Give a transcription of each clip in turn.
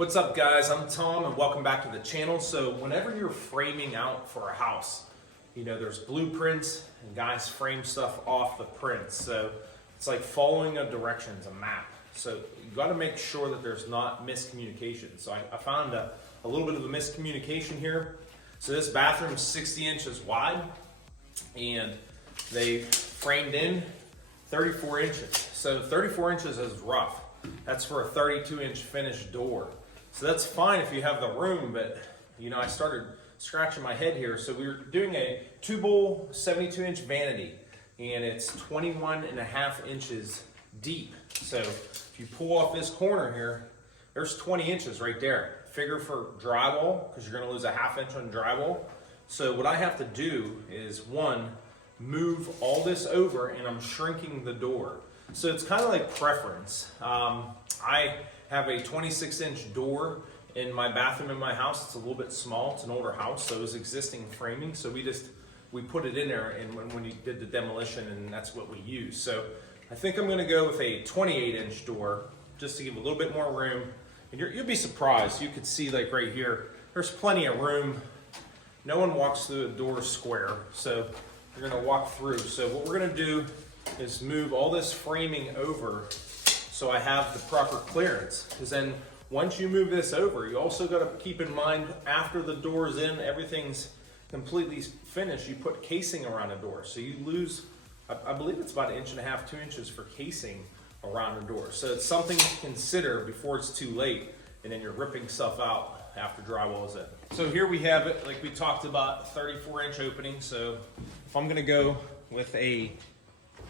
What's up, guys? I'm Tom and welcome back to the channel. So whenever you're framing out for a house, you know, there's blueprints and guys frame stuff off the prints. So it's like following a directions, a map. So you got to make sure that there's not miscommunication. So I found a little bit of a miscommunication here. So this bathroom is 60 inches wide and they framed in 34 inches. So 34 inches is rough. That's for a 32-inch finished door. So that's fine if you have the room, but you know, I started scratching my head here. So we were doing a 2-bowl 72-inch vanity and it's 21.5 inches deep. So if you pull off this corner here, there's 20 inches right there. Figure for drywall, because you're gonna lose a 1/2 inch on drywall. So what I have to do is, one, move all this over and I'm shrinking the door. So it's kind of like preference. I have a 26-inch door in my bathroom in my house. It's a little bit small, it's an older house, so it was existing framing. So we put it in there and when you did the demolition, and that's what we used. So I think I'm gonna go with a 28-inch door just to give a little bit more room. And you'll be surprised. You could see like right here, there's plenty of room. No one walks through a door square, so you're gonna walk through. So what we're gonna do is move all this framing over so I have the proper clearance. Because then once you move this over, you also gotta keep in mind after the door's in, everything's completely finished, you put casing around the door. So you lose, I believe it's about 1.5 inches, 2 inches for casing around the door. So it's something to consider before it's too late and then you're ripping stuff out after drywall is in. So here we have it, like we talked about, 34-inch opening. So if I'm gonna go with a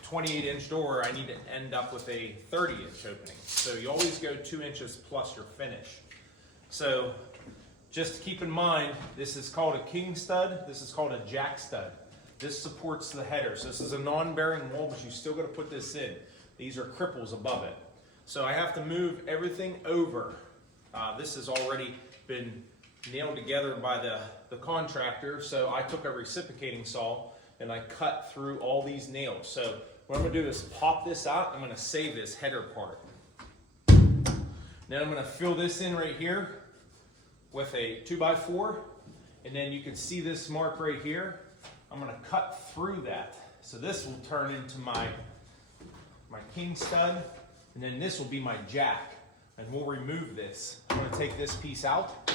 28-inch door, I need to end up with a 30-inch opening. So you always go 2 inches plus your finish. So just keep in mind, this is called a king stud, this is called a jack stud. This supports the header. So this is a non-bearing wall, but you still gotta put this in. These are cripples above it. So I have to move everything over. This has already been nailed together by the contractor. So I took a reciprocating saw and I cut through all these nails. So what I'm gonna do is pop this out. I'm gonna save this header part. Then I'm gonna fill this in right here with a 2x4. And then you can see this mark right here. I'm gonna cut through that. So this will turn into my king stud, and then this will be my jack, and we'll remove this. I'm going to take this piece out,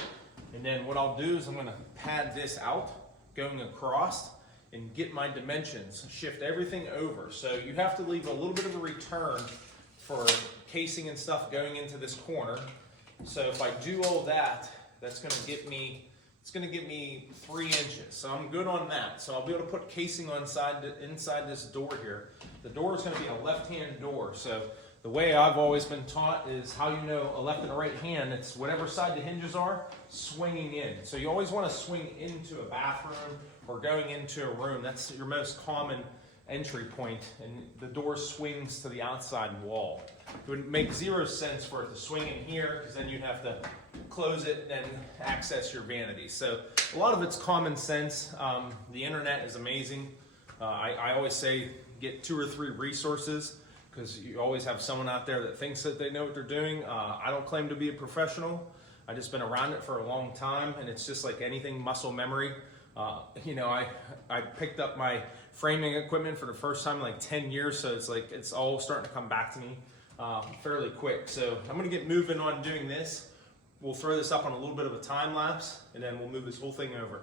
and then what I'll do is I'm going to pad this out going across and get my dimensions, shift everything over. So you have to leave a little bit of a return for casing and stuff going into this corner. So if I do all that, that's going to get me, it's going to give me 3 inches. So I'm good on that. So I'll be able to put casing inside this door here. The door is going to be a left-hand door. So the way I've always been taught is how you know a left and a right hand, it's whatever side the hinges are, swinging in. So you always want to swing into a bathroom or going into a room. That's your most common entry point, and the door swings to the outside wall. It would make zero sense for it to swing in here, because then you'd have to close it and access your vanity. So a lot of it's common sense. The internet is amazing. I always say get 2 or 3 resources, because you always have someone out there that thinks that they know what they're doing. I don't claim to be a professional. I've just been around it for a long time, and it's just like anything, muscle memory. You know, I picked up my framing equipment for the first time in like 10 years, so it's like it's all starting to come back to me fairly quick. So I'm gonna get moving on doing this. We'll throw this up on a little bit of a time lapse, and then we'll move this whole thing over.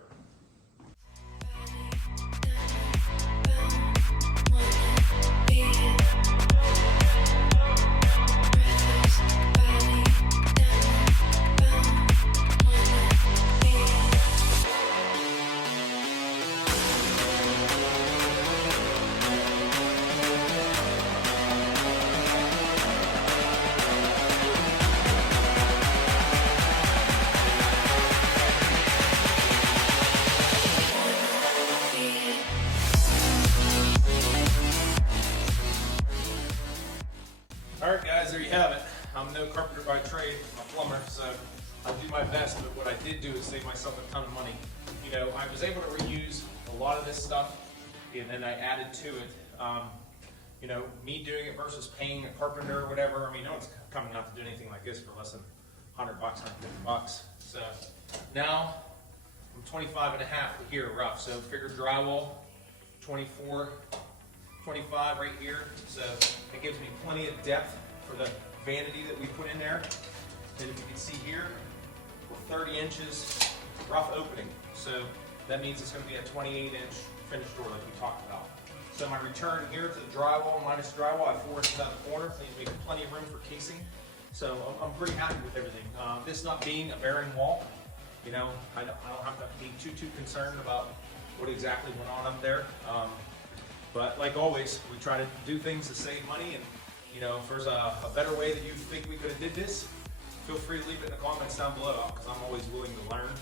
Alright guys, there you have it. I'm no carpenter by trade, I'm a plumber, so I'll do my best, but what I did do is save myself a ton of money. You know, I was able to reuse a lot of this stuff, and then I added to it. You know, me doing it versus paying a carpenter or whatever, I mean, no one's coming out to do anything like this for less than $100, $150. So now I'm 25 and a half here rough. So figure drywall, 24, 25 right here. So it gives me plenty of depth for the vanity that we put in there. And if you can see here, we're 30 inches rough opening. So that means it's going to be a 28-inch finished door like we talked about. So my return here to the drywall minus drywall, I 4 inches out of the corner, leaves me plenty of room for casing. So I'm pretty happy with everything. This not being a bearing wall, you know, I don't have to be too concerned about what exactly went on up there. But like always, we try to do things to save money, and you know, if there's a better way that you think we could have did this, feel free to leave it in the comments down below, because I'm always willing to learn.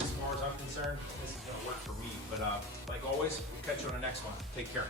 As far as I'm concerned, this is going to work for me. But like always, we'll catch you on the next one. Take care.